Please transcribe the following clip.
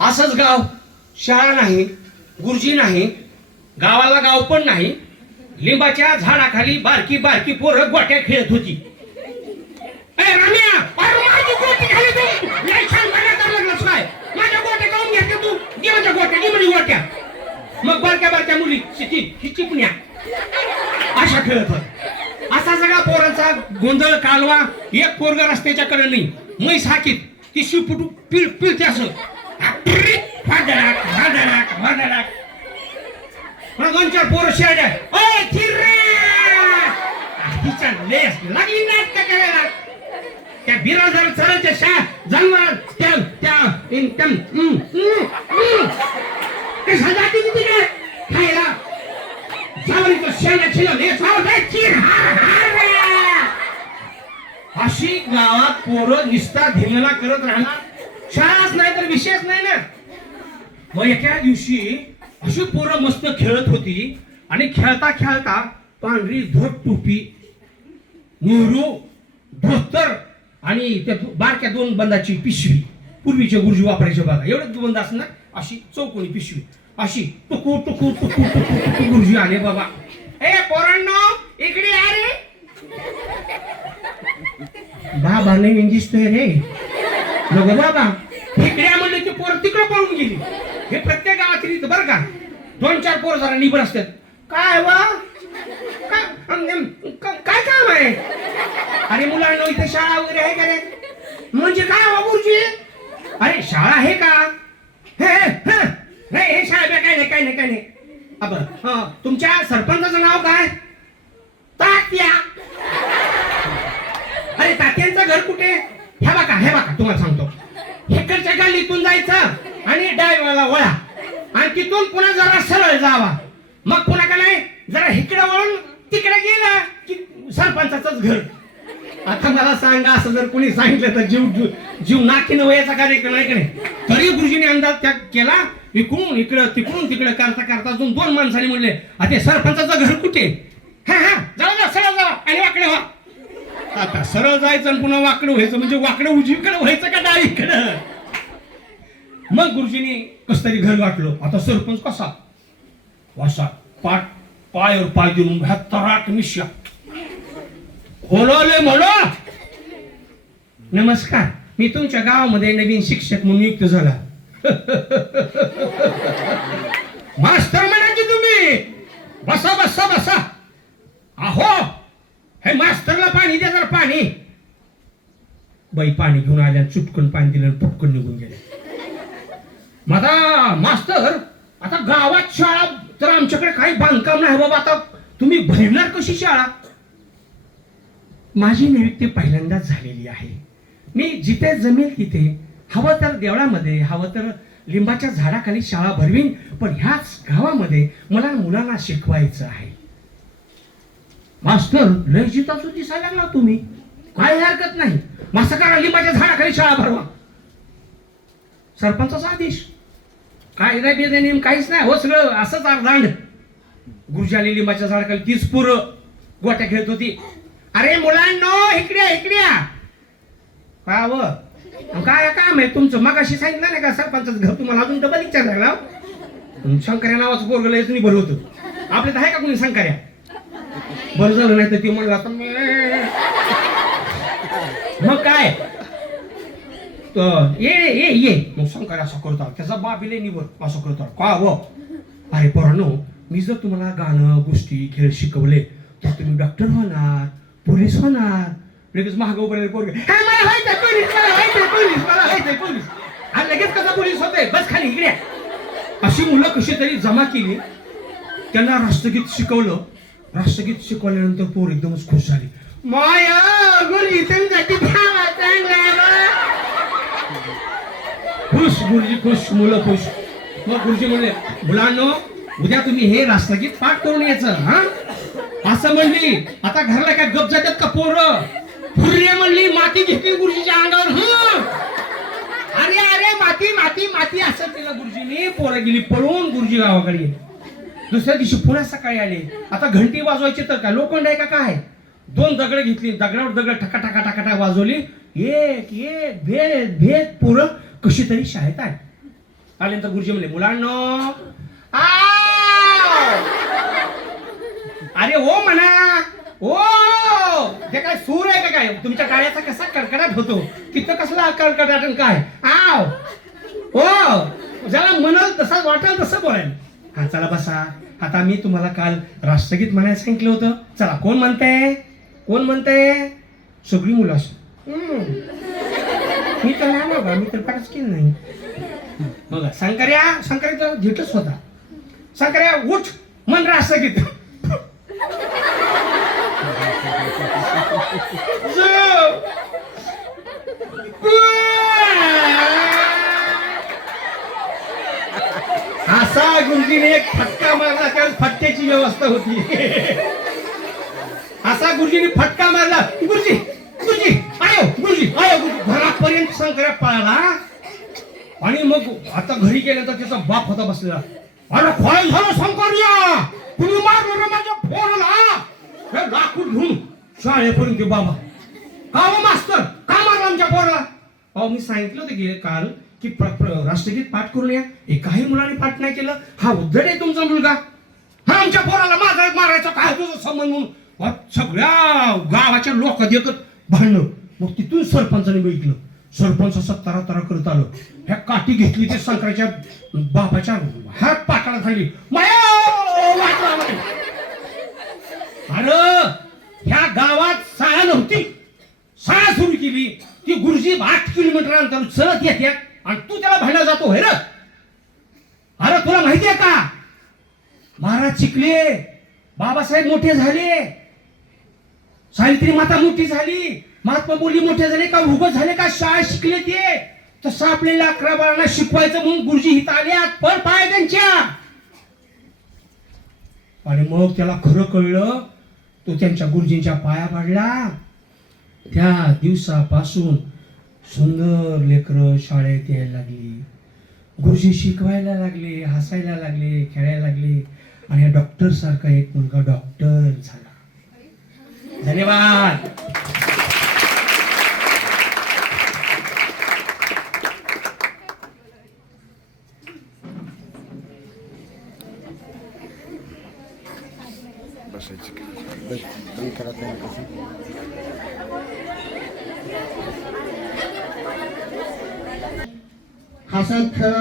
असंच गाव शाळा नाही गुरुजी नाही गावाला गाव पण नाही. लिंबाच्या झाडाखाली बारकी बारकी पोरं गोट्या खेळत होती. छान माझ्या गोट्या तू? गोट्या गोट्या. मग बारक्या बारक्या मुली ही चिपण्या अशा खेळत होत असा सगळा पोरांचा गोंधळ कालवा एक पोरग रस्त्याच्या कडे नाही म्हैस हाकीत ती शिवपुटू पिळ पिळते असं. भादडाक भादडाक भादडाक मग दोन चार पोरं ओय थिर्रा तिच्या लेस लागली नाटक करायला. त्या बिराजर चराच्या शा जन्मात त्या त्या एकदम कशा जाती ती तिकडे? खायला. जावळीचं शेण छिलं लेस हाव चिर हार हार अशी गावात पोरं निस्ता धिंगणा करत राहणार शाळाच नाही तर विषयच नाही ना. मग एका दिवशी अशी पोरं मस्त खेळत होती आणि खेळता खेळता पांढरी धोट टोपी नेहरू धोतर आणि त्या बारक्या दोन बंदाची पिशवी. पूर्वीचे गुरुजी वापरायचे बघा. एवढंच बंद असणार अशी चौकोनी पिशवी. अशी टुकू टुकू टुकू टुकू टुकू गुरुजी आले बाबा. ए पोरांनो इकडे अरे बाबा नवीन दिसतोय रे. नको बाबा. इकडे म्हणलं की पोर तिकडे पळून गेली. हे प्रत्येक गावात रीत बरं का? दोन चार पोर जरा निबर असतात. काय वा? काय? काय काम आहे? अरे मुलांना इथे शाळा वगैरे आहे का रे म्हणजे काय बाबूजी गुरुजी? अरे शाळा आहे का? हे नाही हे शाळा काय नाही काय नाही काय नाही. अब तुमच्या सरपंचाचं नाव काय? तात्या. अरे तात्यांचं घर कुठे? हे बघा हे बघा तुम्हाला सांगतो. इकडच्या गल्लीतून जायचं आणि डायव्हरला वळा. आणि तिथून पुन्हा जरा सरळ जावा. मग पुन्हा का नाही जरा इकडे वळून तिकडे गेला की सरपंचाचंच घर. आता मला सांगा असं जर कोणी सांगितलं तर जीव जीव- जीव नाकीनं वयाचा कार्यक्रम आहे का नाही? तरी गुरुजीने अंदाज त्या केला इकडून इकडं तिकडून तिकडं करता करता अजून दोन माणसाने म्हणले आता सरपंचाचं घर कुठे? हा हा जरा जा सरळ जावा आणि वाकडे व्हा. आता सरळ जायचं आणि पुन्हा वाकडं व्हायचं म्हणजे वाकडं उजवीकडे व्हायचं का डावीकडं? मग गुरुजींनी कस तरी घर गाठलं आता सरपंच कसा? वासा पाठ पायावर पाय देऊन ह्या तराट मिश्या. खोलवले म्हणो. नमस्कार मी तुमच्या गावामध्ये नवीन शिक्षक म्हणून नियुक्त झाला. मास्तर म्हणायचे तुम्ही. बसा बसा बसा. अहो हे मास्तरला पाणी. बाई पाणी घेऊन आल्या चुटकन पाणी दिलं फुटकन निघून गेले माझा मास्तर आता गावात शाळा तर आमच्याकडे काही बांधकाम नाही हो बाबा आता. तुम्ही भरणार कशी शाळा? माझी नियुक्ती पहिल्यांदाच झालेली आहे. मी जिथे जमेल तिथे. हवं तर देवळामध्ये हवं तर लिंबाच्या झाडाखाली शाळा भरवीन पण ह्याच गावामध्ये मला मुलांना शिकवायचं आहे. मास्टर लय जिताचं दिसायला लागला तुम्ही. काय हरकत नाही. मास्तर करा लिंबाच्या झाडाखाली शाळा भरवा. सरपंचाचा आदेश. कायदा बिदा नेम काहीच नाही. हो सगळं असंच अर्धांड गुरुजी लिंबाच्या झाडाखाली तीच पुरं गोट्या खेळत होती. अरे मुलांनो इकडे या, पाव काय काम आहे तुमचं? मग अशी सांगितलं नाही का सरपंचाचं घर तुम्हाला अजून डबल विचारलं लागला शंकर्या नावाचं पोरगं तुम्ही नाही भरलं होतं. आपल्यात आहे का कोणी शंकर्या बरं झालं नाही तर ते म्हणलं आता मी- मग काय? ये ये ये. मग शंकर असं करतो त्याचा बाबीले निवड असं करतो. का व अरे पोरांनो मी जर तुम्हाला गाणं गोष्टी खेळ शिकवले तर तुम्ही डॉक्टर होणार पोलीस होणार. लगेच महाग उभं पोरगे पोलीस पोलीस मला पोलीस आणि लगेच कसा पोलीस होते बस खाली इकडे अशी मुलं कशी तरी जमा केली त्यांना राष्ट्रगीत शिकवलं राष्ट्रगीत शिकवल्यानंतर पोर एकदमच खुश झाली. माया गुरुजी त्यांच्यासाठी धावा चांगला खुश गुरुजी खुश मुलं खुश. मग गुरुजी म्हणले मुलांनो उद्या तुम्ही हे राष्ट्रगीत पाठ करून यायचं हा? असं म्हणली आता घरला काय गप जातात का पोरं? फुर्रे म्हणली माती घेतली गुरुजीच्या अंगावर हं? अरे अरे माती माती माती असं केलं गुरुजीने. पोरं गेली पळून गुरुजी गावाकडे. दुसऱ्या दिवशी पुन्हा सकाळी आले. आता घंटी वाजवायची तर काय? लोखंड आहे का काय? दोन दगड घेतली. दगडावर दगड ठका ठका ठका ठका वाजवली. एक एक भेद भेद पोरं कशी तरी शाळेत आहे आल्यानंतर गुरुजी म्हणले मुलांनो अरे ओ म्हणा. ओ! ते काय सूर आहे का काय? तुमच्या टाळ्याचा कसा कडकडाट होतो. तिथं कसला कडकडाट काय? आव! ओ ज्याला म्हणाल तसा वाटेल तसं बोलायला. हा चला बसा. आता मी तुम्हाला काल राष्ट्रगीत म्हणायला सांगितलं होतं. चला कोण म्हणताय? कोण म्हणताय? सगळी मुलं असं मी तर नाही बाबा मी तर फारच केलं नाही. बघा शंकर्या शंकर्याचा झिटच होता. शंकर्या उठ मन राष्ट्रगीत असा गुरुजीने एक फटका मारला कारण फटक्याची व्यवस्था होती. असा गुरुजीने फटका मारला गुरुजी गुरुजी आयो गुरुजी आयो गुरुजी घरापर्यंत शंकर्या पळाला. आणि मग आता घरी गेल्यानंतर त्याचा बाप होता बसलेला. अरे काय झालं शंकर्या तुम्ही मारलं माझ्या फोनला हे लाकूड घेऊन शाळेपर्यंत बाबा. का हो मास्तर? का मारला आमच्या पोराला? अहो मी सांगितलं होतं की काल की प्र- राष्ट्रगीत पाठ करून या एकाही मुलाने पाठ नाही केलं. हा उद्धट आहे तुमचा मुलगा. हा आमच्या पोराला माझा मारायचा काय तुझं संबंध म्हणून. सगळ्या गावाच्या लोक देखत भांडणं. मग तिथून सरपंचाने बघितलं. सरपंच असं तरा तरा करत आलं. ह्या काठी घेतली ते शंकराच्या बाबाच्या हात पाटाला झाली. माया अरे ह्या गावात शाळा नव्हती. शाळा सुरू केली. ती गुरुजी आठ किलोमीटर अंतर चलत येत्या. जातो होय रे अरे तुला माहितीये का? महाराज शिकले. बाबासाहेब मोठे झाले. सावित्री माता मोठी झाली. महात्मा मुली मोठे झाले का? उभं झाले का? शाळा शिकले ते. तसं आपल्याला अकरा बाळांना शिकवायचं म्हणून गुरुजी हित आल्यात पण पाय त्यांच्या. आणि मग त्याला खरं कळलं तो त्यांच्या गुरुजींच्या पाया पडला. त्या दिवसापासून सुंदर लेकरं शाळेत यायला लागली. गुरुजी शिकवायला लागले हसायला लागले खेळायला लागले. आणि डॉक्टर सारखा एक मुलगा डॉक्टर झाला. धन्यवाद. हसत खेळत